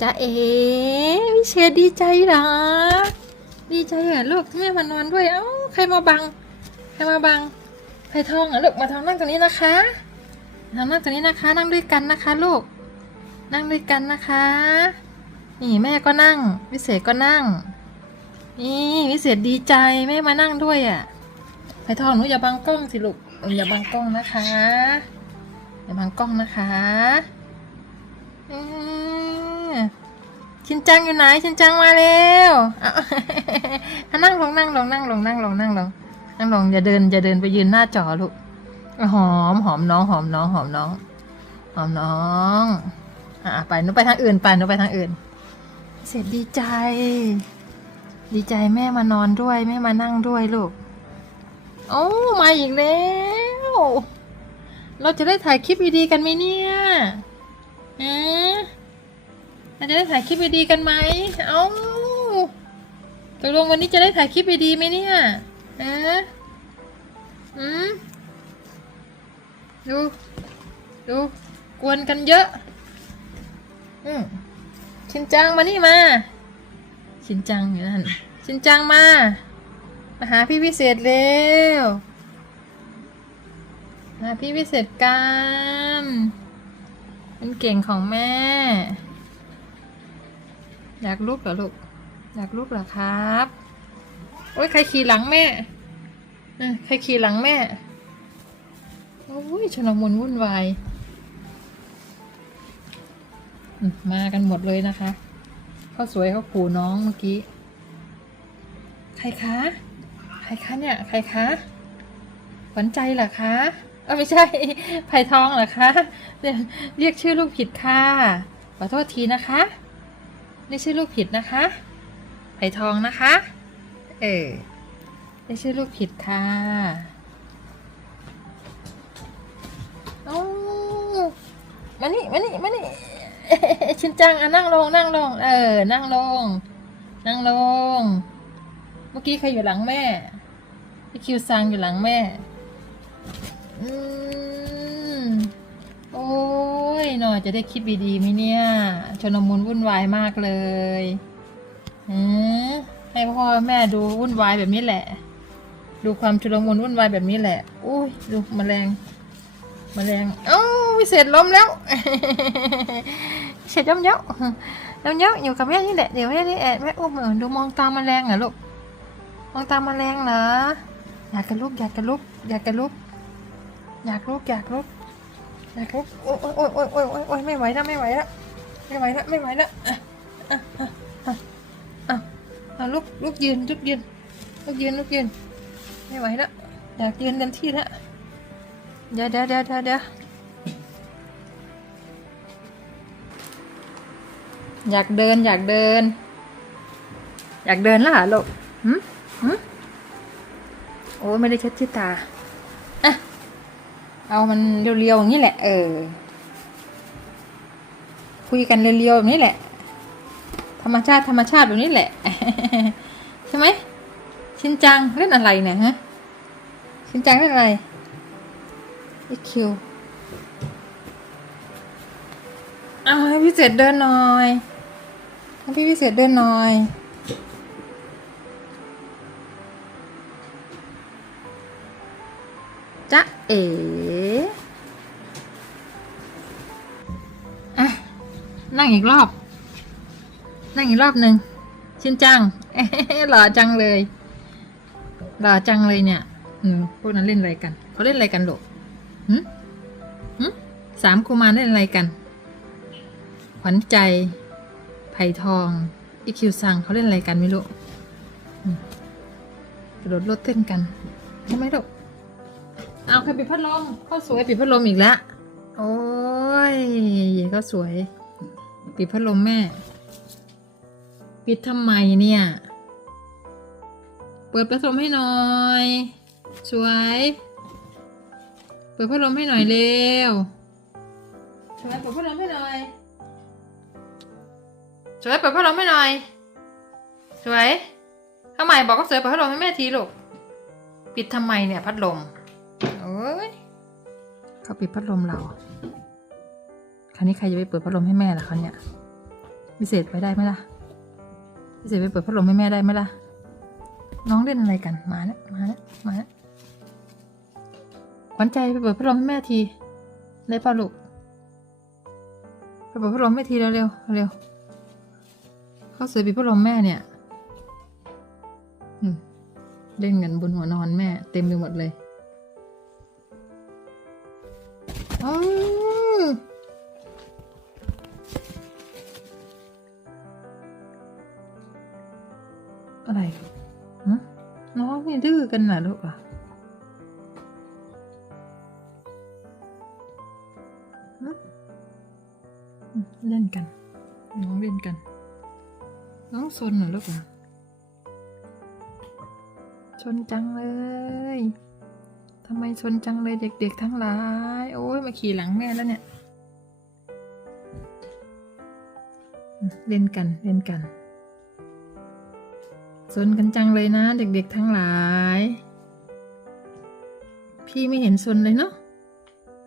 จ้าเอ๋วิเศษดีใจเหรอ ดีใจเหรอลูกที่แม่มานอนด้วย เอ้าใครมาบัง ใครมาบังไผ่ทองเหรอลูกมาทองนั่งตรงนี้นะคะทองนั่งตรงนี้นะคะ นั่งด้วยกันนะคะ ลูก นั่งด้วยกันนะคะ นี่แม่ก็นั่ง วิเศษก็นั่ง นี่วิเศษดีใจแม่มานั่งด้วยอะไผ่ทองหนูอย่าบังกล้องสิลูกอออย่าบังกล้องนะคะ อย่าบังกล้องนะคะอืม ชินจังอยู่ไหน ชินจังมาเร็วเอานั่งลงนั่งลงนั่งลงนั่งลงนั่งลงนั่งลงอย่าเดินอย่าเดินไปยืนหน้าจอลูกหอมหอมน้องหอมน้องหอมน้องหอมน้องอะไปนูไปทางอื่นไปนูไปทางอื่น เสร็จดีใจ ดีใจแม่มานอนด้วยแม่มานั่งด้วยลูกโอ้มาอีกแล้ว เราจะได้ถ่ายคลิปดีๆกันไหมเนี่ยฮะ เราจะได้ถ่ายคลิปดีๆกันไหมเอ้าตกลงวันนี้จะได้ถ่ายคลิปดีๆไหมเนี่ยฮะอืมดู ดู กวนกันเยอะ อืมชินจังมานี่มา ชินจังอยู่นั่น ชินจังมา มาหาพี่พิเศษเร็วนะพี่พิเศษกันเป็นเก่งของแม่ อยากลุกเหรอลูก อยากลุกเหรอครับ โอ้ยใครขี่หลังแม่เอ้ยใครขี่หลังแม่ โอ้ยชนมุนวุ่นวาย มากันหมดเลยนะคะเขาสวยเขาขู่น้องเมื่อกี้ ใครคะ ใครคะเนี่ย ใครคะขวัญใจเหรอคะเออไม่ใช่ไผ่ทองเหรอคะ เรียกชื่อลูกผิดค่ะ ขอโทษทีนะคะ เรียกชื่อลูกผิดนะคะไผ่ทองนะคะ เออเรียกชื่อลูกผิดค่ะโอ้มานี่มานี่มานี่ชินจังอะนั่งลงนั่งลง เออ นั่งลง นั่งลง เมื่อกี้ใครอยู่หลังแม่พี่คิวซังอยู่หลังแม่ อืม โอ้ ยหน่อยจะได้คลิปดีๆไหมเนี่ยชนมุนวุ่นวายมากเลยอืมให้พ่อแม่ดูวุ่นวายแบบนี้แหละ ดูความชุลมุนวุ่นวายแบบนี้แหละอุ้ยดูแมลงแมลงเอ้าวิเศษล้มแล้วเสร็จล้มเยอะล้มเยอะอยู่กับแม่นี่แหละเดี๋ยวแม่นี่แอดแม่อุ้มเออดูมองตาแมลงเหรอลูกมองตาแมลงเหรออยากกระลุกอยากกระลุกอยากกระลุกอยากลุกอยากลุก อยากลุกโอ้ยโอ้ยโอ้ยโอ้ยโอ้ยโอ้ยไม่ไหวแล้วไม่ไหวแล้วไม่ไหวแล้วไม่ไหวแล้วอะอะอะอะอะลุกลุกยืนลุกยืนลุกยืนลุกยืนไม่ไหวแล้วอยากยืนเต็มที่แล้วเดี๋ยวเดี๋ยวเดี๋ยวเดี๋ยวเดี๋ยวอยากเดินอยากเดิน อยากเดินแล้วเหรอลูกหืมหืมโอ้ไม่ได้เช็ดที่ตา เอามันเรียวๆอย่างนี้แหละ เออ คุยกันเรียวๆแบบนี้แหละ ธรรมชาติธรรมชาติแบบนี้แหละ ใช่ไหมชินจังเล่นอะไรเนี่ยฮะชินจังเล่นอะไรอีคิวเอาให้พี่เศษเดินหน่อยให้พี่พิเศษเดินหน่อยจ๊ะเอ๋ นั่งอีกรอบ นั่งอีกรอบหนึ่งชินจังเหล่อจังเลยหล่อจังเลยเนี่ยพวกนั้นเล่นอะไรกันเขาเล่นอะไรกันลูกหืมหืมสามกุมารเล่นอะไรกัน ขวัญใจ ไผ่ทองอีคิวซังเขาเล่นอะไรกันไม่รู้กระโดดรถเต้นกันใช่ไหมลูกเอาใครปิดพัดลมก็สวยปิดพัดลมอีกแล้ว โอ้ยก็สวย ปิดพัดลมแม่ ปิดทำไมเนี่ย เปิดพัดลมให้หน่อยสวย เปิดพัดลมให้หน่อยเร็วสวยเปิดพัดลมให้หน่อยสวยเปิดพัดลมให้หน่อยสวยทำไมบอกก็สวยเปิดพัดลมให้แม่ทีลูกปิดทำไมเนี่ยพัดลมโอ้ยเขาปิดพัดลมเรา ราวนี้ใครจะไปเปิดพัดลมให้แม่ล่ะเขาเนี่ยพิเศษไปได้ไหมล่ะพิเศษไปเปิดพัดลมให้แม่ได้ไหมล่ะ น้องเล่นอะไรกัน มาแล้วมาแล้วมาแล้วขวัญใจไปเปิดพัดลมให้แม่ที ได้ป่ะลูก ไปเปิดพัดลมให้ทีเร็วเร็วเร็วเข้าเสือปิดพัดลมแม่เนี่ยเล่นกันบนหัวนอนแม่เต็มไปหมดเลย อะไรฮะน้องนี่ดื้อกันน่ะลูกอะเล่นกัน น้องเล่นกัน น้องซนเหรอลูกอะชนจังเลยทำไมชนจังเลยเด็กๆทั้งหลาย โอ้ยมาขี่หลังแม่แล้วเนี่ย เล่นกัน เล่นกัน ซนกันจังเลยนะเด็กๆทั้งหลาย พี่ไม่เห็นซนเลยเนาะ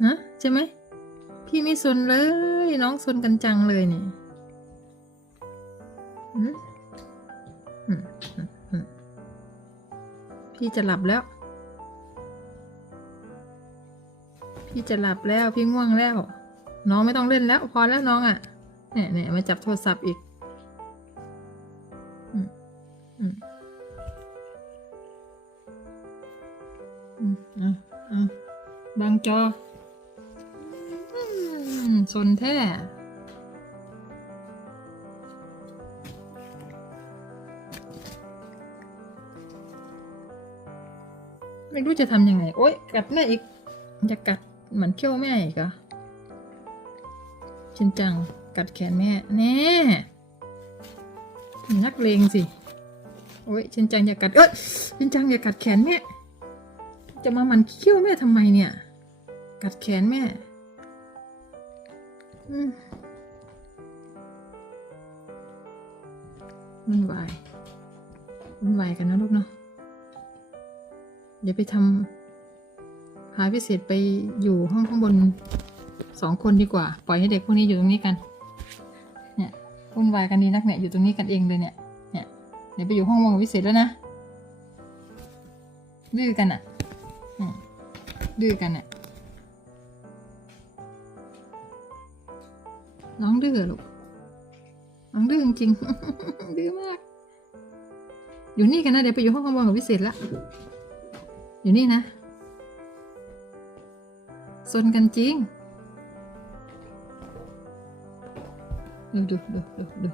นะใช่ไหมพี่ไม่ซนเลย น้องซนกันจังเลยเนี่ยพี่จะหลับแล้ว พี่จะหลับแล้วพี่ง่วงแล้ว น้องไม่ต้องเล่นแล้ว พอแล้วน้องอะ่ะเนี่ยเนี่ยมาจับโทรศัพท์อีก บังจอสนแท้ไม่รู้จะทำยังไง โอ๊ย กัดแม่อีกจะกัดเหมือนเขี้ยวแม่อีกเหรอชินจัง กัดแขนแม่ แน่นักเลงสิ โอ๊ยชินจังอย่ากัด เอ้ยชินจังอย่ากัดแขนแม่ จะมามันเขี้ยวแม่ทำไมเนี่ย กัดแขนแม่อืมวุ่นวายวุ่นวายกันนะลูกเนาะเดี๋ยวไปทำพาพิเศษไปอยู่ห้องข้างบนสองคนดีกว่า ปล่อยให้เด็กพวกนี้อยู่ตรงนี้กัน เนี่ยวุ่นวายกันดีนักเนี่ยอยู่ตรงนี้กันเองเลยเนี่ย เนี่ย เดี๋ยวไปอยู่ห้องมองพิเศษแล้วนะดื้อกันอะ ดื้อกันอะน้องดื้อลูก น้องดื้อจริงดื้อมาก อยู่นี่กันนะ เดี๋ยวไปอยู่ห้องข้างบนกับพิเศษละ อยู่นี่นะซนกันจริง ดูดูดูดูดู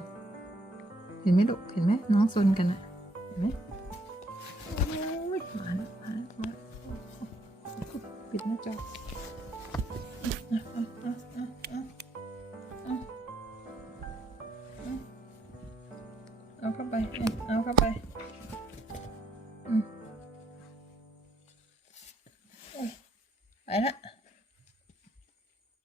เห็นไหมลูก เห็นไหมน้องซนกันอะเห็นไหม ปิดหน้าจอ